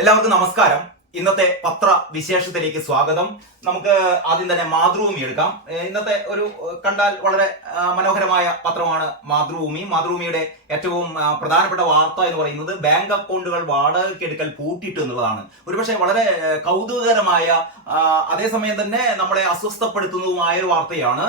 എല്ലാവർക്കും നമസ്കാരം. ഇന്നത്തെ പത്ര വിശേഷത്തിലേക്ക് സ്വാഗതം. നമുക്ക് ആദ്യം തന്നെ മാതൃഭൂമി എടുക്കാം. ഇന്നത്തെ ഒരു കണ്ടാൽ വളരെ മനോഹരമായ പത്രമാണ് മാതൃഭൂമി. മാതൃഭൂമിയുടെ ഏറ്റവും പ്രധാനപ്പെട്ട വാർത്ത എന്ന് പറയുന്നത് ബാങ്ക് അക്കൗണ്ടുകൾ വാടകയ്ക്കെടുക്കൽ കൂട്ടിയിട്ട് എന്നുള്ളതാണ്. ഒരുപക്ഷെ വളരെ കൗതുകകരമായ അതേസമയം തന്നെ നമ്മളെ അസ്വസ്ഥപ്പെടുത്തുന്നതുമായ ഒരു വാർത്തയാണ്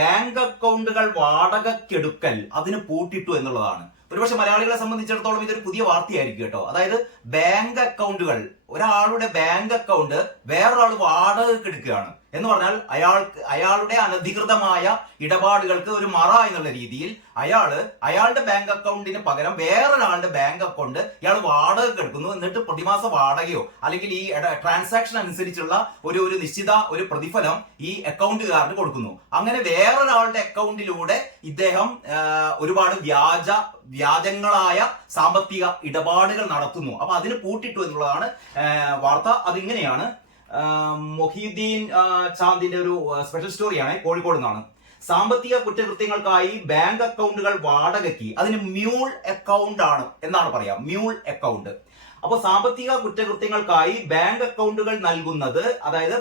ബാങ്ക് അക്കൗണ്ടുകൾ വാടകയ്ക്കെടുക്കൽ അതിന് പൂട്ടിട്ടു എന്നുള്ളതാണ്. ഒരുപക്ഷെ മലയാളികളെ സംബന്ധിച്ചിടത്തോളം ഇതൊരു പുതിയ വാർത്തയായിരിക്കും കേട്ടോ. അതായത് ബാങ്ക് അക്കൗണ്ടുകൾ ഒരാളുടെ ബാങ്ക് അക്കൗണ്ട് വേറൊരാൾ വാടകയ്ക്ക് എടുക്കുകയാണ്. എന്ന് പറഞ്ഞാൽ അയാൾക്ക് അയാളുടെ അനധികൃതമായ ഇടപാടുകൾക്ക് ഒരു മറ എന്നുള്ള രീതിയിൽ അയാൾ അയാളുടെ ബാങ്ക് അക്കൗണ്ടിന് പകരം വേറൊരാളുടെ ബാങ്ക് അക്കൗണ്ട് ഇയാൾ വാടകയ്ക്ക് എടുക്കുന്നു. എന്നിട്ട് പ്രതിമാസ വാടകയോ അല്ലെങ്കിൽ ഈ ട്രാൻസാക്ഷൻ അനുസരിച്ചുള്ള ഒരു ഒരു നിശ്ചിത ഒരു പ്രതിഫലം ഈ അക്കൗണ്ടുകാരന് കൊടുക്കുന്നു. അങ്ങനെ വേറൊരാളുടെ അക്കൗണ്ടിലൂടെ ഇദ്ദേഹം ഒരുപാട് വ്യാജ വ്യാജങ്ങളായ സാമ്പത്തിക ഇടപാടുകൾ നടത്തുന്നു. അപ്പൊ അതിന് പൂട്ടിട്ടു എന്നുള്ളതാണ് വാർത്ത അതിങ്ങനെയാണ്. മൊഹീദ്ദീൻ ചാന്ദിന്റെ ഒരു സ്പെഷ്യൽ സ്റ്റോറിയാണ് കോഴിക്കോട് നിന്നാണ്. സാമ്പത്തിക കുറ്റകൃത്യങ്ങൾക്കായി ബാങ്ക് അക്കൗണ്ടുകൾ വാടകയ്ക്ക്. അതിന് മ്യൂൾ അക്കൗണ്ട് ആണ് എന്നാണ് പറയാം. Mule account. അപ്പോൾ സാമ്പത്തിക കുറ്റകൃത്യങ്ങൾക്കായി ബാങ്ക് അക്കൗണ്ടുകൾ നൽകുന്നത് അതായത്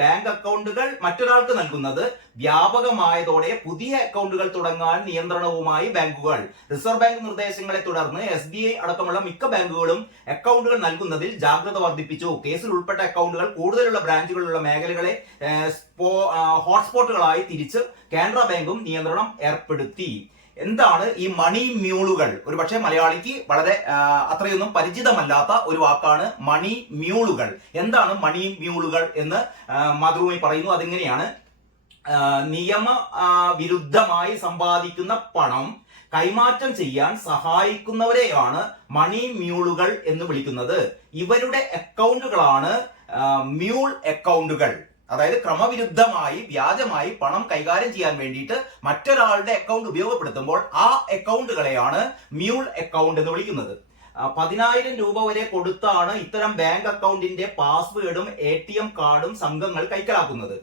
ബാങ്ക് അക്കൗണ്ടുകൾ മറ്റൊരാൾക്ക് നൽകുന്നത് വ്യാപകമായതോടെ പുതിയ അക്കൗണ്ടുകൾ തുടങ്ങാൻ നിയന്ത്രണവുമായി ബാങ്കുകൾ. റിസർവ് ബാങ്ക് നിർദ്ദേശങ്ങളെ തുടർന്ന് എസ് ബി ഐ അടക്കമുള്ള മിക്ക ബാങ്കുകളും അക്കൗണ്ടുകൾ നൽകുന്നതിൽ ജാഗ്രത വർദ്ധിപ്പിച്ചു. കേസിൽ ഉൾപ്പെട്ട അക്കൗണ്ടുകൾ കൂടുതലുള്ള ബ്രാഞ്ചുകളുള്ള മേഖലകളെ ഹോട്ട്സ്പോട്ടുകളായി തിരിച്ച് കാനറ ബാങ്കും നിയന്ത്രണം ഏർപ്പെടുത്തി. എന്താണ് ഈ മണി മ്യൂളുകൾ? ഒരു പക്ഷേ മലയാളിക്ക് വളരെ അത്രയൊന്നും പരിചിതമല്ലാത്ത ഒരു വാക്കാണ് മണി മ്യൂളുകൾ. എന്താണ് മണി മ്യൂളുകൾ എന്ന് മാതൃഭൂമി പറയുന്നു. അതെങ്ങനെയാണ്? നിയമ വിരുദ്ധമായി സമ്പാദിക്കുന്ന പണം കൈമാറ്റം ചെയ്യാൻ സഹായിക്കുന്നവരെയാണ് മണി മ്യൂളുകൾ എന്ന് വിളിക്കുന്നത്. ഇവരുടെ അക്കൗണ്ടുകളാണ് മ്യൂൾ അക്കൗണ്ടുകൾ അതായത് ക്രമവിരുദ്ധമായി വ്യാജമായി പണം കൈകാര്യം ചെയ്യാൻ വേണ്ടിയിട്ട് മറ്റൊരാളുടെ അക്കൗണ്ട് ഉപയോഗപ്പെടുത്തുമ്പോൾ ആ അക്കൗണ്ടുകളെയാണ് മ്യൂൾ അക്കൗണ്ട് എന്ന് വിളിക്കുന്നത്. പതിനായിരം രൂപ വരെ കൊടുത്താണ് ഇത്തരം ബാങ്ക് അക്കൗണ്ടിന്റെ പാസ്വേഡും എ കാർഡും സംഘങ്ങൾ കൈക്കലാക്കുന്നത്.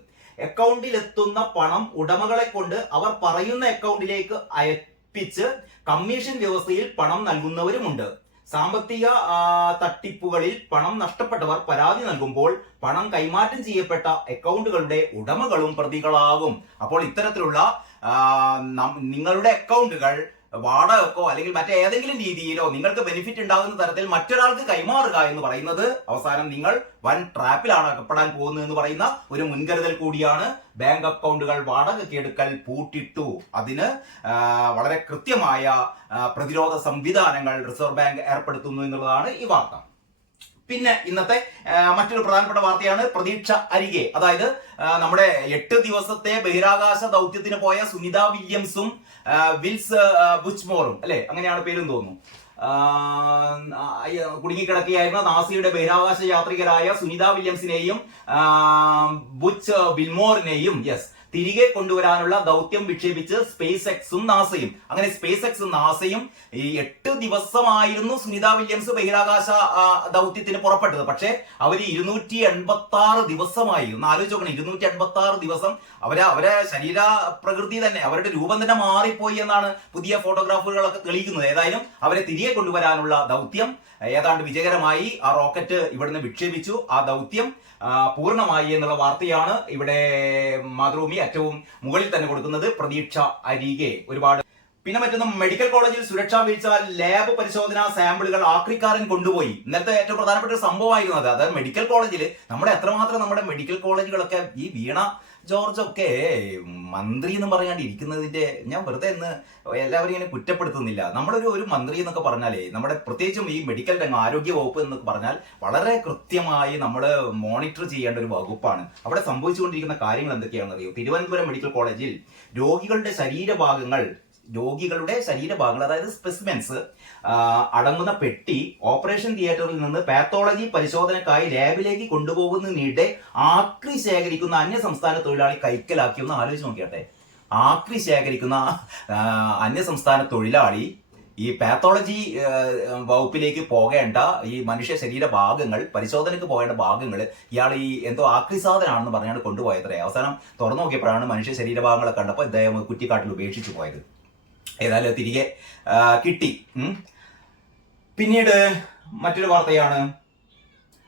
അക്കൗണ്ടിൽ എത്തുന്ന പണം ഉടമകളെ കൊണ്ട് അവർ പറയുന്ന അക്കൗണ്ടിലേക്ക് അയപ്പിച്ച് കമ്മീഷൻ വ്യവസ്ഥയിൽ പണം നൽകുന്നവരുമുണ്ട്. സാമ്പത്തിക തട്ടിപ്പുകളിൽ പണം നഷ്ടപ്പെട്ടവർ പരാതി നൽകുമ്പോൾ പണം കൈമാറ്റം ചെയ്യപ്പെട്ട അക്കൗണ്ടുകളുടെ ഉടമകളും പ്രതികളാകും. അപ്പോൾ ഇത്തരത്തിലുള്ള നിങ്ങളുടെ അക്കൗണ്ടുകൾ വാടകക്കോ അല്ലെങ്കിൽ മറ്റേതെങ്കിലും രീതിയിലോ നിങ്ങൾക്ക് ബെനിഫിറ്റ് ഉണ്ടാകുന്ന തരത്തിൽ മറ്റൊരാൾക്ക് കൈമാറുക എന്ന് പറയുന്നത് അവസാനം നിങ്ങൾ വൻ ട്രാപ്പിലാണ് അകപ്പെടാൻ പോകുന്നത് എന്ന് പറയുന്ന ഒരു മുൻകരുതൽ കൂടിയാണ് ബാങ്ക് അക്കൗണ്ടുകൾ വാടകയ്ക്ക് എടുക്കൽ പൂട്ടിട്ടു. അതിന് വളരെ കൃത്യമായ പ്രതിരോധ സംവിധാനങ്ങൾ റിസർവ് ബാങ്ക് ഏർപ്പെടുത്തുന്നു എന്നുള്ളതാണ് ഈ വാർത്ത. പിന്നെ ഇന്നത്തെ മറ്റൊരു പ്രധാനപ്പെട്ട വാർത്തയാണ് പ്രതീക്ഷ അരികെ. അതായത് നമ്മുടെ എട്ട് ദിവസത്തെ ബഹിരാകാശ ദൗത്യത്തിന് പോയ സുനിത വില്യംസും വിൽസ് ബുച്ച്മോറും അല്ലെ? അങ്ങനെയാണ് പേരും തോന്നുന്നു. കുടുങ്ങിക്കിടക്കുകയായിരുന്ന നാസിയുടെ ബഹിരാകാശ യാത്രികരായ സുനിത വില്യംസിനെയും ബുച്ച് ബിൽമോറിനെയും യെസ് തിരികെ കൊണ്ടുവരാനുള്ള ദൗത്യം വിക്ഷേപിച്ച് സ്പേസ് എക്സും നാസയും. അങ്ങനെ സ്പേസ് എക്സും നാസയും ഈ എട്ട് ദിവസമായിരുന്നു സുനിത വില്യംസ് ബഹിരാകാശ ദൗത്യത്തിന് പുറപ്പെട്ടത്. പക്ഷേ അവർ ഇരുന്നൂറ്റി എൺപത്തി ആറ് ദിവസമായി ഒന്ന് ആലോചിച്ച് നോക്കണം ഇരുന്നൂറ്റി എൺപത്തി ആറ് ദിവസം അവരെ അവരെ ശരീര പ്രകൃതി തന്നെ അവരുടെ രൂപം തന്നെ മാറിപ്പോയി എന്നാണ് പുതിയ ഫോട്ടോഗ്രാഫുകളൊക്കെ തെളിയിക്കുന്നത്. ഏതായാലും അവരെ തിരികെ കൊണ്ടുവരാനുള്ള ദൗത്യം ഏതാണ്ട് വിജയകരമായി ആ റോക്കറ്റ് ഇവിടുന്ന് വിക്ഷേപിച്ചു. ആ ദൗത്യം പൂർണമായി എന്നുള്ള വാർത്തയാണ് ഇവിടെ മാതൃഭൂമി ഏറ്റവും മുകളിൽ തന്നെ കൊടുക്കുന്നത്. പ്രതീക്ഷ അരികെ ഒരുപാട്. പിന്നെ മറ്റൊന്ന് മെഡിക്കൽ കോളേജിൽ സുരക്ഷാ വീഴ്ച ലാബ് പരിശോധനാ സാമ്പിളുകൾ ആക്രിക്കാരൻ കൊണ്ടുപോയി. ഇന്നത്തെ ഏറ്റവും പ്രധാനപ്പെട്ട ഒരു സംഭവമായിരുന്നു അത്. അതായത് മെഡിക്കൽ കോളേജിൽ നമ്മുടെ എത്രമാത്രം നമ്മുടെ മെഡിക്കൽ കോളേജുകളൊക്കെ ഈ വീണ ജോർജ് ഒക്കെ മന്ത്രി എന്ന് പറയാണ്ട് ഇരിക്കുന്നതിന്റെ ഞാൻ വെറുതെ ഇന്ന് എല്ലാവരും ഇങ്ങനെ കുറ്റപ്പെടുത്തുന്നില്ല. നമ്മളൊരു ഒരു മന്ത്രി എന്നൊക്കെ പറഞ്ഞാലേ നമ്മുടെ പ്രത്യേകിച്ചും ഈ മെഡിക്കൽ രംഗം ആരോഗ്യ വകുപ്പ് എന്നൊക്കെ പറഞ്ഞാൽ വളരെ കൃത്യമായി നമ്മൾ മോണിറ്റർ ചെയ്യേണ്ട ഒരു വകുപ്പാണ്. അവിടെ സംഭവിച്ചുകൊണ്ടിരിക്കുന്ന കാര്യങ്ങൾ എന്തൊക്കെയാണെന്ന് അറിയോ തിരുവനന്തപുരം മെഡിക്കൽ കോളേജിൽ രോഗികളുടെ ശരീരഭാഗങ്ങൾ രോഗികളുടെ ശരീരഭാഗങ്ങൾ അതായത് സ്പെസിമെൻസ് അടങ്ങുന്ന പെട്ടി ഓപ്പറേഷൻ തിയേറ്ററിൽ നിന്ന് പാത്തോളജി പരിശോധനക്കായി ലാബിലേക്ക് കൊണ്ടുപോകുന്നതിനിടെ ആക്രി ശേഖരിക്കുന്ന അന്യ സംസ്ഥാന തൊഴിലാളി കൈക്കലാക്കി ഒന്ന് ആലോചിച്ച് നോക്കിയാട്ടെ. ആക്രി ശേഖരിക്കുന്ന അന്യ സംസ്ഥാന തൊഴിലാളി ഈ പാത്തോളജി വകുപ്പിലേക്ക് പോകേണ്ട ഈ മനുഷ്യ ശരീര ഭാഗങ്ങൾ പരിശോധനയ്ക്ക് പോകേണ്ട ഭാഗങ്ങൾ ഇയാൾ ഈ എന്തോ ആക്രി സാധനമാണെന്ന് പറഞ്ഞാണ് കൊണ്ടുപോയത്രേ അവസാനം തുറന്നു നോക്കിയപ്പോഴാണ് മനുഷ്യ ശരീരഭാഗങ്ങളെ കണ്ടപ്പോൾ ഇദ്ദേഹം കുറ്റിക്കാട്ടിൽ ഉപേക്ഷിച്ചു പോയത്. ഏതായാലും തിരികെ കിട്ടി. പിന്നീട് മറ്റൊരു വാർത്തയാണ്.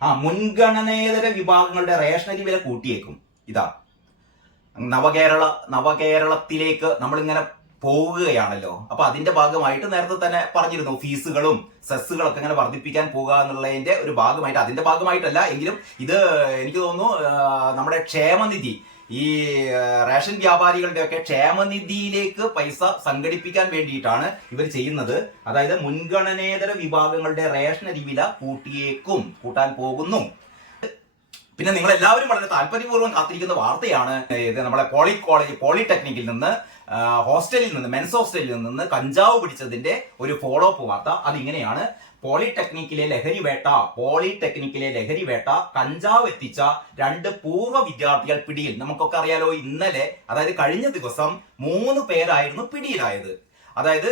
ആ മുൻഗണനേതര വിഭാഗങ്ങളുടെ റേഷനരി വില കൂട്ടിയേക്കും. ഇതാ. നവകേരള നവകേരളത്തിലേക്ക് നമ്മളിങ്ങനെ പോവുകയാണല്ലോ. അപ്പൊ അതിന്റെ ഭാഗമായിട്ട് നേരത്തെ തന്നെ പറഞ്ഞിരുന്നു ഫീസുകളും സെസ്സുകളൊക്കെ ഇങ്ങനെ വർദ്ധിപ്പിക്കാൻ പോകുക എന്നുള്ളതിന്റെ ഒരു ഭാഗമായിട്ട് അതിന്റെ ഭാഗമായിട്ടല്ല എങ്കിലും ഇത് എനിക്ക് തോന്നുന്നു നമ്മുടെ ക്ഷേമനിധി ഈ റേഷൻ വ്യാപാരികളുടെ ഒക്കെ ക്ഷേമനിധിയിലേക്ക് പൈസ സംഘടിപ്പിക്കാൻ വേണ്ടിയിട്ടാണ് ഇവർ ചെയ്യുന്നത്. അതായത് മുൻഗണനേതര വിഭാഗങ്ങളുടെ റേഷനരി വില കൂട്ടിയേക്കും കൂട്ടാൻ പോകുന്നു. പിന്നെ നിങ്ങൾ എല്ലാവരും വളരെ താല്പര്യപൂർവം കാത്തിരിക്കുന്ന വാർത്തയാണ് ഇത് നമ്മളെ പോളി കോളേജ് പോളിടെക്നിക്കിൽ നിന്ന് ഹോസ്റ്റലിൽ നിന്ന് മെൻസ് ഹോസ്റ്റലിൽ നിന്ന് കഞ്ചാവ് പിടിച്ചതിന്റെ ഒരു ഫോളോ അപ്പ് വാർത്ത. അതിങ്ങനെയാണ് പോളിടെക്നിക്കിലെ ലഹരി വേട്ട പോളിടെക്നിക്കിലെ ലഹരി വേട്ട കഞ്ചാവ് എത്തിച്ച രണ്ട് പൂർവ വിദ്യാർത്ഥികൾ പിടിയിൽ. നമുക്കൊക്കെ അറിയാലോ ഇന്നലെ അതായത് കഴിഞ്ഞ ദിവസം മൂന്ന് പേരായിരുന്നു പിടിയിലായത്. അതായത്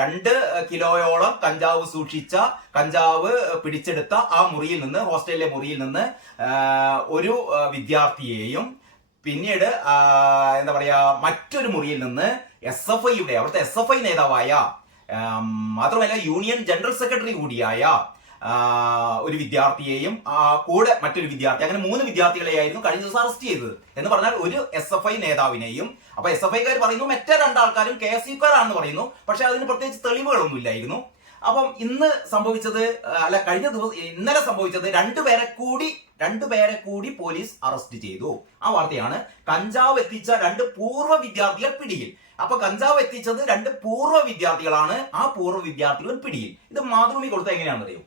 രണ്ട് കിലോയോളം കഞ്ചാവ് സൂക്ഷിച്ച കഞ്ചാവ് പിടിച്ചെടുത്ത ആ മുറിയിൽ നിന്ന് ഹോസ്റ്റലിലെ മുറിയിൽ നിന്ന് ഒരു വിദ്യാർത്ഥിയെയും പിന്നീട് എന്താ പറയാ മറ്റൊരു മുറിയിൽ നിന്ന് എസ് എഫ് ഐയുടെ അവിടുത്തെ എസ് എഫ് ഐ നേതാവായ മാത്രമല്ല യൂണിയൻ ജനറൽ സെക്രട്ടറി കൂടിയായ ഒരു വിദ്യാർത്ഥിയെയും കൂടെ മറ്റൊരു വിദ്യാർത്ഥി അങ്ങനെ മൂന്ന് വിദ്യാർത്ഥികളെയായിരുന്നു കഴിഞ്ഞ ദിവസം അറസ്റ്റ് ചെയ്തത്. എന്ന് പറഞ്ഞാൽ ഒരു എസ് എഫ് ഐ നേതാവിനെയും അപ്പൊ എസ് എഫ് ഐക്കാർ പറയുന്നു മറ്റേ രണ്ടാൾക്കാരും കെ എസ് യുക്കാരാണെന്ന് പറയുന്നു. പക്ഷെ അതിന് പ്രത്യേകിച്ച് തെളിവുകളൊന്നും ഇല്ലായിരുന്നു അപ്പം ഇന്ന് സംഭവിച്ചത് അല്ല കഴിഞ്ഞ ദിവസം ഇന്നലെ സംഭവിച്ചത് രണ്ടുപേരെ കൂടി രണ്ടുപേരെ കൂടി പോലീസ് അറസ്റ്റ് ചെയ്തു. ആ വാർത്തയാണ് കഞ്ചാവ് എത്തിച്ച രണ്ട് പൂർവ വിദ്യാർത്ഥികൾ പിടിയിൽ. അപ്പൊ കഞ്ചാവ് എത്തിച്ചത് രണ്ട് പൂർവ വിദ്യാർത്ഥികളാണ്. ആ പൂർവ വിദ്യാർത്ഥികളും പിടിയിൽ. ഇത് മാതൃഭൂമി കൊടുത്ത എങ്ങനെയാണെന്നറിയോ?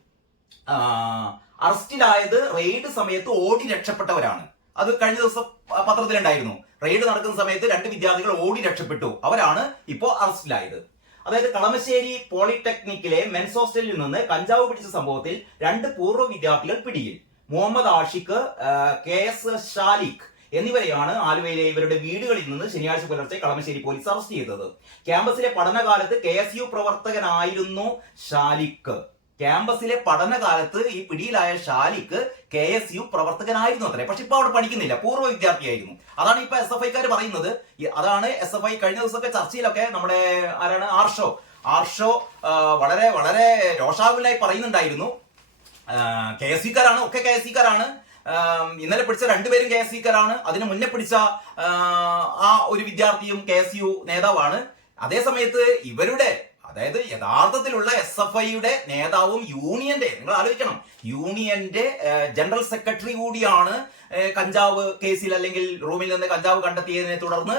അറസ്റ്റിലായത് റെയ്ഡ് സമയത്ത് ഓടി രക്ഷപ്പെട്ടവരാണ്. അത് കഴിഞ്ഞ ദിവസം പത്രത്തിലുണ്ടായിരുന്നു. റെയ്ഡ് നടക്കുന്ന സമയത്ത് രണ്ട് വിദ്യാർത്ഥികൾ ഓടി രക്ഷപ്പെട്ടു. അവരാണ് ഇപ്പോ അറസ്റ്റിലായത്. അതായത് കളമശ്ശേരി പോളിടെക്നിക്കിലെ മെൻസ് ഹോസ്റ്റലിൽ നിന്ന് കഞ്ചാവ് പിടിച്ച സംഭവത്തിൽ രണ്ട് പൂർവ വിദ്യാർത്ഥികൾ പിടിയിൽ. മുഹമ്മദ് ആഷിഖ് കെ എസ് ഷാലിഖ് എന്നിവരെയാണ് ആലുവയിലെ ഇവരുടെ വീടുകളിൽ നിന്ന് ശനിയാഴ്ച പുലർച്ചെ കളമശ്ശേരി പോലീസ് അറസ്റ്റ് ചെയ്തത്. ക്യാമ്പസിലെ പഠനകാലത്ത് കെ എസ് യു പ്രവർത്തകനായിരുന്നു ഷാലിഖ് ക്യാമ്പസിലെ പഠനകാലത്ത് ഈ പിടിയിലായ ഷാലിക്ക് കെ എസ് യു പ്രവർത്തകനായിരുന്നു അത്രേ. പക്ഷെ ഇപ്പൊ അവിടെ പഠിക്കുന്നില്ല പൂർവ വിദ്യാർത്ഥിയായിരുന്നു. അതാണ് ഇപ്പൊ എസ് എഫ് ഐക്കാർ പറയുന്നത്. അതാണ് എസ് എഫ് ഐ കഴിഞ്ഞ ദിവസമൊക്കെ ചർച്ചയിലൊക്കെ നമ്മുടെ ആരാണ്? ആർഷോ. ആർഷോ വളരെ വളരെ രോഷാകുലായി പറയുന്നുണ്ടായിരുന്നു. കെ എസ് സിക്കാരാണ് ഒക്കെ കെ എസ് സിക്കാരാണ് ഇന്നലെ പിടിച്ച രണ്ടുപേരും കെ എസ് സിക്കാരാണ് അതിന് മുന്നേ പിടിച്ച ആ, ഒരു വിദ്യാർത്ഥിയും കെ എസ് യു നേതാവാണ്. അതേസമയത്ത് ഇവരുടെ അതായത് യഥാർത്ഥത്തിലുള്ള എസ് എഫ് ഐയുടെ നേതാവും യൂണിയന്റെ നിങ്ങൾ ആലോചിക്കണം. യൂണിയന്റെ ജനറൽ സെക്രട്ടറി കൂടിയാണ് കഞ്ചാവ് കേസിൽ അല്ലെങ്കിൽ റൂമിൽ നിന്ന് കഞ്ചാവ് കണ്ടെത്തിയതിനെ തുടർന്ന്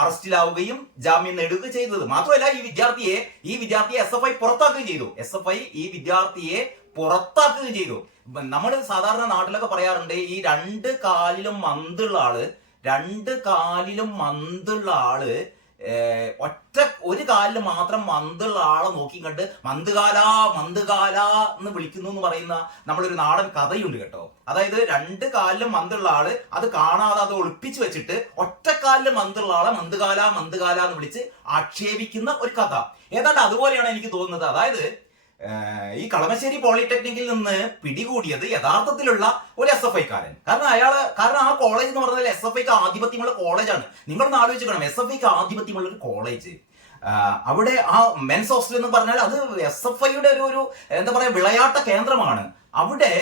അറസ്റ്റിലാവുകയും ജാമ്യം നേടുകയും ചെയ്തത്. മാത്രമല്ല ഈ വിദ്യാർത്ഥിയെ ഈ വിദ്യാർത്ഥിയെ എസ് എഫ് ഐ പുറത്താക്കുകയും ചെയ്തു. എസ് എഫ് ഐ ഈ വിദ്യാർത്ഥിയെ പുറത്താക്കുകയും ചെയ്തു. നമ്മൾ സാധാരണ നാട്ടിലൊക്കെ പറയാറുണ്ട് ഈ രണ്ട് കാലിലും മന്തുള്ള ആൾ രണ്ട് കാലിലും മന്തുള്ള ആൾ ഒറ്റ ഒരു കാലിൽ മാത്രം മന്തുള്ള ആളെ നോക്കി കണ്ട് മന്തുകാല മന്തുകാല എന്ന് വിളിക്കുന്നു എന്ന് പറയുന്ന നമ്മളൊരു നാടൻ കഥയുണ്ട് കേട്ടോ. അതായത് രണ്ട് കാലിലും മന്തുള്ള ആൾ അത് കാണാതെ അത് ഒളിപ്പിച്ചു വെച്ചിട്ട് ഒറ്റക്കാലിൽ മന്തുള്ള ആളെ മന്തുകാല മന്തുകാല എന്ന് വിളിച്ച് ആക്ഷേപിക്കുന്ന ഒരു കഥ. ഏതാണ്ട് അതുപോലെയാണ് എനിക്ക് തോന്നുന്നത്. അതായത് ഈ കളമശ്ശേരി പോളിടെക്നിക്കിൽ നിന്ന് പിടികൂടിയത് യഥാർത്ഥത്തിലുള്ള ഒരു എസ് എഫ് ഐക്കാരൻ. കാരണം അയാൾ കാരണം ആ കോളേജ് എന്ന് പറഞ്ഞാൽ എസ് എഫ് ഐക്ക് ആധിപത്യമുള്ള കോളേജാണ്. നിങ്ങളൊന്ന് ആലോചിക്കണം എസ് എഫ് ഐക്ക് ആധിപത്യമുള്ള ഒരു കോളേജ്. അവിടെ ആ മെൻസ് ഹോസ്റ്റൽ എന്ന് പറഞ്ഞാൽ അത് എസ് എഫ് ഐയുടെ ഒരു ഒരു എന്താ പറയാ വിളയാട്ട കേന്ദ്രമാണ്. അവിടെ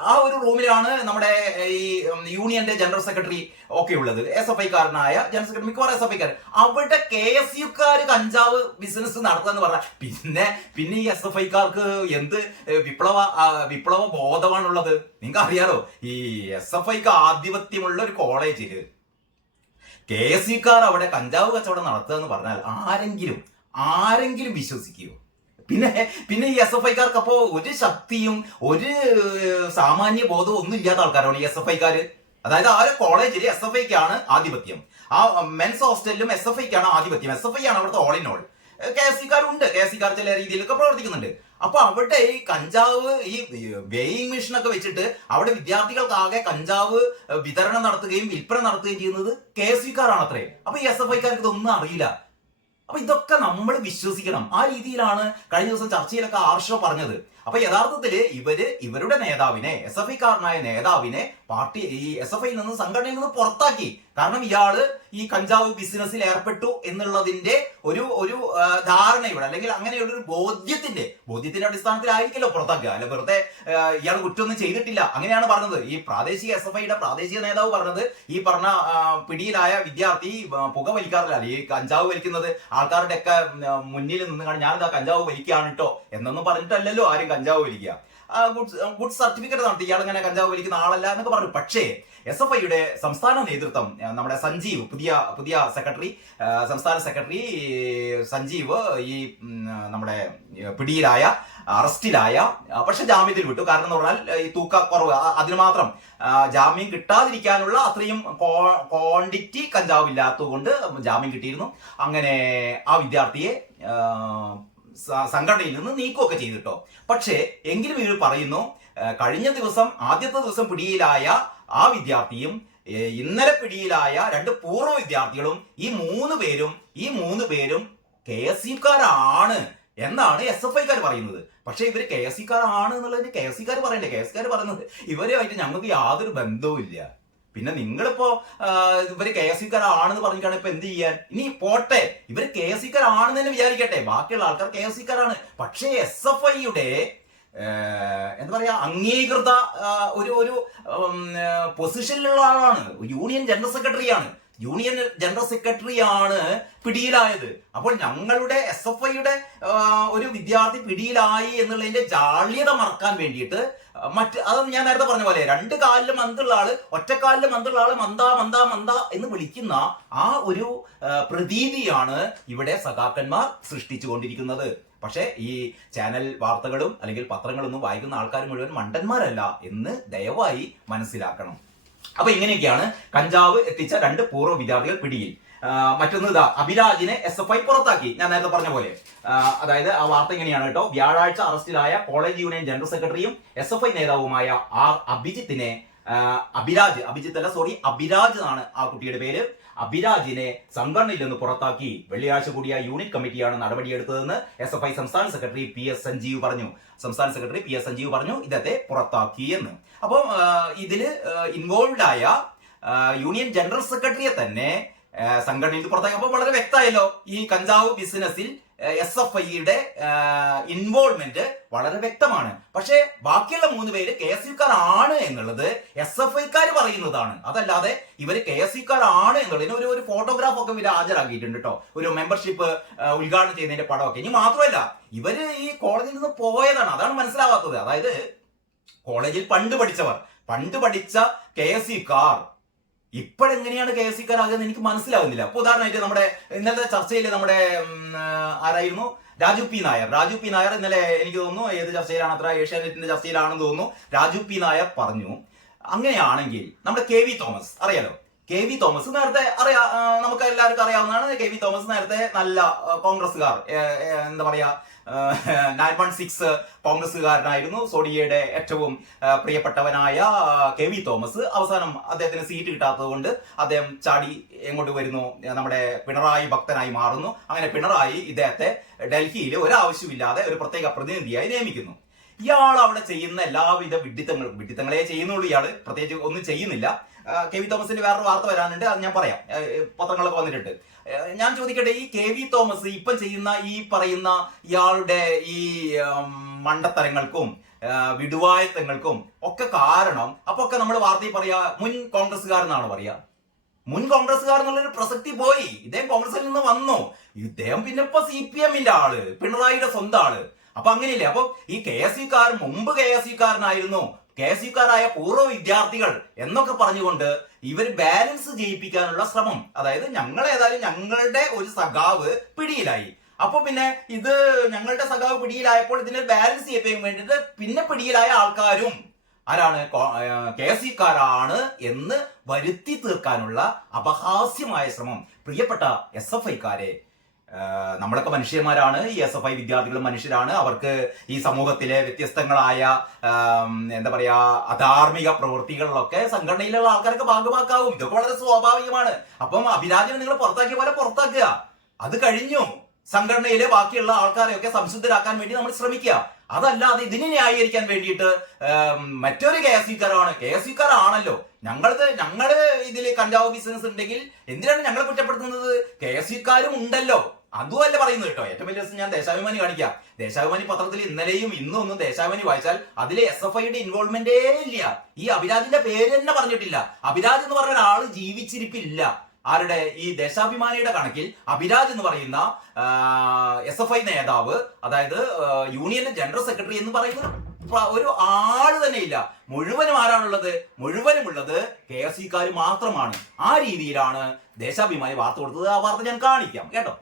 ആ, ഒരു റൂമിലാണ് നമ്മുടെ ഈ യൂണിയന്റെ ജനറൽ സെക്രട്ടറി ഒക്കെ ഉള്ളത്. എസ് എഫ് ഐക്കാരനായ ജനറൽ സെക്രട്ടറി മിക്കവാറും എസ് എഫ് ഐക്കാരൻ അവിടെ കെ എസ് യുക്കാർ കഞ്ചാവ് ബിസിനസ് നടത്തുക പറഞ്ഞാൽ പിന്നെ പിന്നെ ഈ എസ് എഫ് ഐക്കാർക്ക് എന്ത് വിപ്ലവ വിപ്ലവ ബോധമാണുള്ളത് നിങ്ങൾക്ക് അറിയാലോ ഈ എസ് എഫ് ഐക്ക് ആധിപത്യമുള്ള ഒരു കോളേജിൽ കെ എസ് സിക്കാർ അവിടെ കഞ്ചാവ് കച്ചവടം നടത്തുക പറഞ്ഞാൽ ആരെങ്കിലും ആരെങ്കിലും വിശ്വസിക്കുമോ പിന്നെ പിന്നെ ഈ എസ് എഫ് ഐക്കാർക്ക് അപ്പോ ഒരു ശക്തിയും ഒരു സാമാന്യ ബോധവും ഒന്നും ഇല്ലാത്ത ആൾക്കാരാണ് ഈ എസ് എഫ് ഐക്കാർ അതായത് ആ ഒരു കോളേജിൽ എസ് എഫ് ഐക്കാണ് ആധിപത്യം. ആ മെൻസ് ഹോസ്റ്റലിലും എസ് എഫ് ഐക്കാണ് ആധിപത്യം. എസ് എഫ് ഐ ആണ് അവിടുത്തെ all in all K S സിക്കാരുണ്ട് K S സിക്കാർ ചില രീതിയിലൊക്കെ പ്രവർത്തിക്കുന്നുണ്ട്. അപ്പൊ അവിടെ ഈ കഞ്ചാവ് ഈ വെയിങ് മെഷീൻ ഒക്കെ വെച്ചിട്ട് അവിടെ വിദ്യാർത്ഥികൾക്ക് ആകെ കഞ്ചാവ് വിതരണം നടത്തുകയും വിൽപ്പന നടത്തുകയും ചെയ്യുന്നത് കെ എസ് സിക്കാരാണ് അത്രേ അപ്പൊ എസ് എഫ് ഐക്കാർക്ക് ഇതൊന്നും അറിയില്ല. അപ്പൊ ഇതൊക്കെ നമ്മൾ വിശ്വസിക്കണം. ആ രീതിയിലാണ് കഴിഞ്ഞ ദിവസം ചർച്ചയിലൊക്കെ ആർഷോ പറഞ്ഞത്. അപ്പൊ യഥാർത്ഥത്തിൽ ഇവർ ഇവരുടെ നേതാവിനെ എസ് എഫ് ഐക്കാരനായ നേതാവിനെ പാർട്ടി ഈ എസ് എഫ് ഐയിൽ നിന്ന് സംഘടനയിൽ നിന്ന് പുറത്താക്കി. കാരണം ഇയാൾ ഈ കഞ്ചാവ് ബിസിനസ്സിൽ ഏർപ്പെട്ടു എന്നുള്ളതിന്റെ ഒരു ഒരു ധാരണയോടെ അല്ലെങ്കിൽ അങ്ങനെയുള്ള ഒരു ബോധ്യത്തിന്റെ ബോധ്യത്തിന്റെ അടിസ്ഥാനത്തിലായിരിക്കല്ലോ പുറത്താക്കുക. അല്ല വെറുതെ ഇയാൾ കുറ്റമൊന്നും ചെയ്തിട്ടില്ല. അങ്ങനെയാണ് പറഞ്ഞത്. ഈ പ്രാദേശിക എസ് എഫ് ഐയുടെ പ്രാദേശിക നേതാവ് പറഞ്ഞത് ഈ പറഞ്ഞ പിടിയിലായ വിദ്യാർത്ഥി പുക വലിക്കാറില്ല ഈ കഞ്ചാവ് വലിക്കുന്നത് ആൾക്കാരുടെ ഒക്കെ മുന്നിൽ നിന്ന് കാണി ഞാനിതാ കഞ്ചാവ് വലിക്കുകയാണ് കേട്ടോ എന്നൊന്നും പറഞ്ഞിട്ടല്ലല്ലോ ആരും കഞ്ചാവ് വലിക്കുക. ഗുഡ് ഗുഡ് സർട്ടിഫിക്കറ്റ് നടത്തി. ഇയാൾ ഇങ്ങനെ കഞ്ചാവ് വലിക്കുന്ന ആളല്ല എന്നൊക്കെ പറഞ്ഞു. പക്ഷേ എസ് എഫ് ഐയുടെ സംസ്ഥാന നേതൃത്വം നമ്മുടെ സഞ്ജീവ് പുതിയ പുതിയ സെക്രട്ടറി സംസ്ഥാന സെക്രട്ടറി സഞ്ജീവ് ഈ നമ്മുടെ പിടിയിലായ അറസ്റ്റിലായ പക്ഷെ ജാമ്യത്തിൽ വിട്ടു. കാരണം എന്ന് പറഞ്ഞാൽ ഈ തൂക്ക കുറവ് ആ, അതിന് മാത്രം ജാമ്യം കിട്ടാതിരിക്കാനുള്ള അത്രയും ക്വാണ്ടിറ്റി കഞ്ചാവ് ഇല്ലാത്തതുകൊണ്ട് ജാമ്യം കിട്ടിയിരുന്നു. അങ്ങനെ ആ വിദ്യാർത്ഥിയെ സംഘടനയിൽ നിന്ന് നീക്കുകയൊക്കെ ചെയ്തിട്ടോ. പക്ഷേ എങ്കിലും ഇവർ പറയുന്നു കഴിഞ്ഞ ദിവസം ആദ്യത്തെ ദിവസം പിടിയിലായ ആ വിദ്യാർത്ഥിയും ഇന്നലെ പിടിയിലായ രണ്ട് പൂർവ വിദ്യാർത്ഥികളും ഈ മൂന്ന് പേരും ഈ മൂന്ന് പേരും കെ എസ് യുക്കാരാണ് എന്നാണ് എസ് എഫ് ഐക്കാർ പറയുന്നത്. പക്ഷെ ഇവർ കെ എസ് സിക്കാരാണ് എന്നുള്ളതിന് കെ എസ് സിക്കാർ പറയണ്ടേ? കെ എസ് കാർ പറയുന്നത് ഇവരുമായിട്ട് ഞങ്ങൾക്ക് യാതൊരു ബന്ധവും ഇല്ല പിന്നെ നിങ്ങളിപ്പോ ഇവർ കെ എസ് ഇക്കാരാണെന്ന് പറഞ്ഞിട്ടാണ് ഇപ്പൊ എന്ത് ചെയ്യാൻ? ഇനി പോട്ടെ. ഇവർ കെ എസ് ഇക്കാരാണെന്ന് തന്നെ വിചാരിക്കട്ടെ. ബാക്കിയുള്ള ആൾക്കാർ കെ എസ് ഇക്കാരാണ് പക്ഷേ എസ് എഫ് ഐയുടെ എന്താ പറയാ അംഗീകൃത ഒരു ഒരു പൊസിഷനിലുള്ള ആളാണ്. യൂണിയൻ ജനറൽ സെക്രട്ടറിയാണ്. യൂണിയൻ ജനറൽ സെക്രട്ടറിയാണ് പിടിയിലായത്. അപ്പോൾ ഞങ്ങളുടെ എസ് എഫ് ഐയുടെ ഒരു വിദ്യാർത്ഥി പിടിയിലായി എന്നുള്ളതിന്റെ ജാള്യത മറക്കാൻ വേണ്ടിയിട്ട് മറ്റ് അത് ഞാൻ നേരത്തെ പറഞ്ഞ പോലെ രണ്ട് കാലിൽ മന്തുള്ള ആൾ ഒറ്റക്കാലിൽ മന്തുള്ള ആൾ മന്ദാ മന്ദാ മന്ദാ എന്ന് വിളിക്കുന്ന ആ ഒരു പ്രതീതിയാണ് ഇവിടെ സഖാക്കന്മാർ സൃഷ്ടിച്ചുകൊണ്ടിരിക്കുന്നത്. പക്ഷേ ഈ ചാനൽ വാർത്തകളും അല്ലെങ്കിൽ പത്രങ്ങളൊന്നും വായിക്കുന്ന ആൾക്കാർ മുഴുവൻ മണ്ടന്മാരല്ല എന്ന് ദയവായി മനസ്സിലാക്കണം. അപ്പൊ ഇങ്ങനെയൊക്കെയാണ് കഞ്ചാവ് എത്തിച്ച രണ്ട് പൂർവ വിദ്യാർത്ഥികൾ പിടിയിൽ. മറ്റൊന്ന് ഇതാ അഭിരാജിനെ എസ് എഫ് ഐ പുറത്താക്കി. ഞാൻ നേരത്തെ പറഞ്ഞ പോലെ. അതായത് ആ വാർത്ത ഇങ്ങനെയാണ് കേട്ടോ. വ്യാഴാഴ്ച അറസ്റ്റിലായ കോളേജ് യൂണിയൻ ജനറൽ സെക്രട്ടറിയും എസ് എഫ് ഐ നേതാവുമായ ആർ അഭിജിത്തിനെ അഭിരാജ് അഭിജിത്ത് അല്ല സോറി അഭിരാജ് എന്നാണ് ആ കുട്ടിയുടെ പേര്. അഭിരാജിനെ സംഘടനയിൽ നിന്ന് പുറത്താക്കി. വെള്ളിയാഴ്ച കൂടിയ യൂണിറ്റ് കമ്മിറ്റിയാണ് നടപടിയെടുത്തതെന്ന് എസ് എഫ് ഐ സംസ്ഥാന സെക്രട്ടറി പി എസ് സഞ്ജീവ് പറഞ്ഞു. സംസ്ഥാന സെക്രട്ടറി പി എസ് സഞ്ജീവ് പറഞ്ഞു ഇദ്ദേഹത്തെ പുറത്താക്കി എന്ന് അപ്പോൾ ഇതിൽ ഇൻവോൾവ് ആയ യൂണിയൻ ജനറൽ സെക്രട്ടറിയെ തന്നെ സംഘടനയിൽ നിന്ന് പുറത്താക്കി അപ്പോൾ വളരെ വ്യക്തമായല്ലോ ഈ കഞ്ചാവ് ബിസിനസ്സിൽ എസ് എഫ് ഐയുടെ ഇൻവോൾവ്മെന്റ് വളരെ വ്യക്തമാണ്. പക്ഷേ ബാക്കിയുള്ള മൂന്ന് പേര് കെ എസ് യുക്കാർ ആണ് എന്നുള്ളത് എസ് എഫ് ഐക്കാർ പറയുന്നതാണ്. അതല്ലാതെ ഇവർ കെ എസ് യുക്കാർ ആണ് എന്നുള്ളതിന് ഒരു ഒരു ഫോട്ടോഗ്രാഫ് ഒക്കെ ഇവർ ഹാജരാക്കിയിട്ടുണ്ട് കേട്ടോ ഒരു മെമ്പർഷിപ്പ് ഉദ്ഘാടനം ചെയ്യുന്നതിന്റെ പടമൊക്കെ. ഇനി മാത്രമല്ല ഇവർ ഈ കോളേജിൽ നിന്ന് പോയതാണ്. അതാണ് മനസ്സിലാവാത്തത്. അതായത് കോളേജിൽ പണ്ട് പഠിച്ചവർ പണ്ട് പഠിച്ച കെ എസ് സിക്കാർ ഇപ്പോഴെങ്ങനെയാണ് കെ എസ് സിക്കാരാകുന്നത് എനിക്ക് മനസ്സിലാകുന്നില്ല അപ്പൊ ഉദാഹരണമായിട്ട് നമ്മുടെ ഇന്നലത്തെ ചർച്ചയിൽ നമ്മുടെ ആരായിരുന്നു? രാജു പി നായർ. രാജു പി നായർ ഇന്നലെ എനിക്ക് തോന്നുന്നു ഏത് ചർച്ചയിലാണ്? അത്ര ഏഷ്യാനെറ്റിന്റെ ചർച്ചയിലാണെന്ന് തോന്നുന്നു. രാജു പി നായർ പറഞ്ഞു അങ്ങനെയാണെങ്കിൽ നമ്മുടെ കെ വി തോമസ് അറിയാലോ? കെ വി തോമസ് നേരത്തെ അറിയാ നമുക്ക് എല്ലാവർക്കും അറിയാവുന്നതാണ്. കെ വി തോമസ് നേരത്തെ നല്ല കോൺഗ്രസ്സുകാർ എന്താ പറയാ നയൻ വൺ സിക്സ് കോൺഗ്രസ്സുകാരനായിരുന്നു സോണിയയുടെ ഏറ്റവും പ്രിയപ്പെട്ടവനായ കെ വി തോമസ്. അവസാനം അദ്ദേഹത്തിന് സീറ്റ് കിട്ടാത്തത് കൊണ്ട് അദ്ദേഹം ചാടി എങ്ങോട്ട് വരുന്നു? നമ്മുടെ പിണറായി ഭക്തനായി മാറുന്നു. അങ്ങനെ പിണറായി ഇദ്ദേഹത്തെ ഡൽഹിയിൽ ഒരാവശ്യമില്ലാതെ ഒരു പ്രത്യേക പ്രതിനിധിയായി നിയമിക്കുന്നു. ഇയാൾ അവിടെ ചെയ്യുന്ന എല്ലാവിധ വിഡിത്തങ്ങളും വിഡിത്തങ്ങളെ ചെയ്യുന്നുള്ളൂ ഇയാൾ പ്രത്യേകിച്ച് ഒന്നും ചെയ്യുന്നില്ല. കെ വി തോമസിന്റെ വേറൊരു വാർത്ത വരാനുണ്ട് അത് ഞാൻ പറയാം. പത്രങ്ങളൊക്കെ വന്നിട്ടുണ്ട്. ഞാൻ ചോദിക്കട്ടെ ഈ കെ വി തോമസ് ഇപ്പൊ ചെയ്യുന്ന ഈ പറയുന്ന ഇയാളുടെ ഈ മണ്ടത്തരങ്ങൾക്കും വിടുവായത്തങ്ങൾക്കും ഒക്കെ കാരണം അപ്പൊ ഒക്കെ നമ്മൾ വാർത്തയിൽ പറയാ മുൻ കോൺഗ്രസ്സുകാരെന്നാണ് പറയാ? മുൻ കോൺഗ്രസ്സുകാർ എന്നുള്ളൊരു പ്രസക്തി പോയി. ഇദ്ദേഹം കോൺഗ്രസിൽ നിന്ന് വന്നു. ഇദ്ദേഹം പിന്നെ ഇപ്പൊ സി പി എമ്മിന്റെ ആൾ പിണറായിയുടെ സ്വന്തം ആൾ. അപ്പൊ അങ്ങനെയില്ലേ? അപ്പൊ ഈ കെ എസ് സിക്കാർ മുമ്പ് കെ എസ് സിക്കാരനായിരുന്നു കെ എസ് യുക്കാരായ പൂർവ വിദ്യാർത്ഥികൾ എന്നൊക്കെ പറഞ്ഞുകൊണ്ട് ഇവർ ബാലൻസ് ചെയ്യിപ്പിക്കാനുള്ള ശ്രമം. അതായത് ഞങ്ങൾ ഏതായാലും ഞങ്ങളുടെ ഒരു സഖാവ് പിടിയിലായി. അപ്പൊ പിന്നെ ഇത് ഞങ്ങളുടെ സഖാവ് പിടിയിലായപ്പോൾ ഇതിനെ ബാലൻസ് ചെയ്യിപ്പിക്കാൻ വേണ്ടിയിട്ട് പിന്നെ പിടിയിലായ ആൾക്കാരും ആരാണ്? കെ എസ് യുക്കാരാണ് എന്ന് വരുത്തി തീർക്കാനുള്ള അപഹാസ്യമായ ശ്രമം. പ്രിയപ്പെട്ട എസ് എഫ് ഐക്കാരെ നമ്മളൊക്കെ മനുഷ്യന്മാരാണ്. ഈ എസ് എഫ് ഐ വിദ്യാർത്ഥികളും മനുഷ്യരാണ്. അവർക്ക് ഈ സമൂഹത്തിലെ വ്യത്യസ്തങ്ങളായ എന്താ പറയാ അധാർമിക പ്രവൃത്തികളിലൊക്കെ സംഘടനയിലുള്ള ആൾക്കാരൊക്കെ ഭാഗമാക്കാവും. ഇതൊക്കെ വളരെ സ്വാഭാവികമാണ്. അപ്പം അഭിരാജിനെ നിങ്ങൾ പുറത്താക്കിയ പോലെ പുറത്താക്കുക. അത് കഴിഞ്ഞു. സംഘടനയിലെ ബാക്കിയുള്ള ആൾക്കാരെയൊക്കെ സംശുദ്ധരാക്കാൻ വേണ്ടി നമ്മൾ ശ്രമിക്കുക. അതല്ലാതെ ഇതിനെ ന്യായീകരിക്കാൻ വേണ്ടിയിട്ട് മറ്റൊരു കെ എസ് സിക്കാരാണ് കെ എസ് സിക്കാരാണല്ലോ ഞങ്ങളത് ഞങ്ങൾ ഇതിൽ കഞ്ചാവ് ബിസിനസ് ഉണ്ടെങ്കിൽ എന്തിനാണ് ഞങ്ങളെ കുറ്റപ്പെടുത്തുന്നത്? കെ എസ് ഉണ്ടല്ലോ. അതുമല്ല പറയുന്നത് കേട്ടോ. ഏറ്റവും വലിയ രസം ഞാൻ ദേശാഭിമാനി കാണിക്കാം. ദേശാഭിമാനി പത്രത്തിൽ ഇന്നലെയും ഇന്നും ഒന്നും ദേശാഭിമാനി വായിച്ചാൽ അതിലെ എസ് എഫ് ഐയുടെ ഇൻവോൾവ്മെന്റേ ഇല്ല. ഈ അഭിരാജിന്റെ പേര് തന്നെ പറഞ്ഞിട്ടില്ല. അഭിരാജ് എന്ന് പറഞ്ഞ ഒരാൾ ജീവിച്ചിരിപ്പില്ല. ആരുടെ? ഈ ദേശാഭിമാനിയുടെ കണക്കിൽ അഭിരാജ് എന്ന് പറയുന്ന എസ് എഫ് ഐ നേതാവ് അതായത് യൂണിയന്റെ ജനറൽ സെക്രട്ടറി എന്ന് പറയുന്ന ഒരു ആൾ തന്നെ ഇല്ല. മുഴുവനും ആരാണുള്ളത്? മുഴുവനും ഉള്ളത് കെ എസ് സിക്കാർ മാത്രമാണ്. ആ രീതിയിലാണ് ദേശാഭിമാനി വാർത്ത കൊടുത്തത്. ആ വാർത്ത ഞാൻ കാണിക്കാം. കേട്ടോ?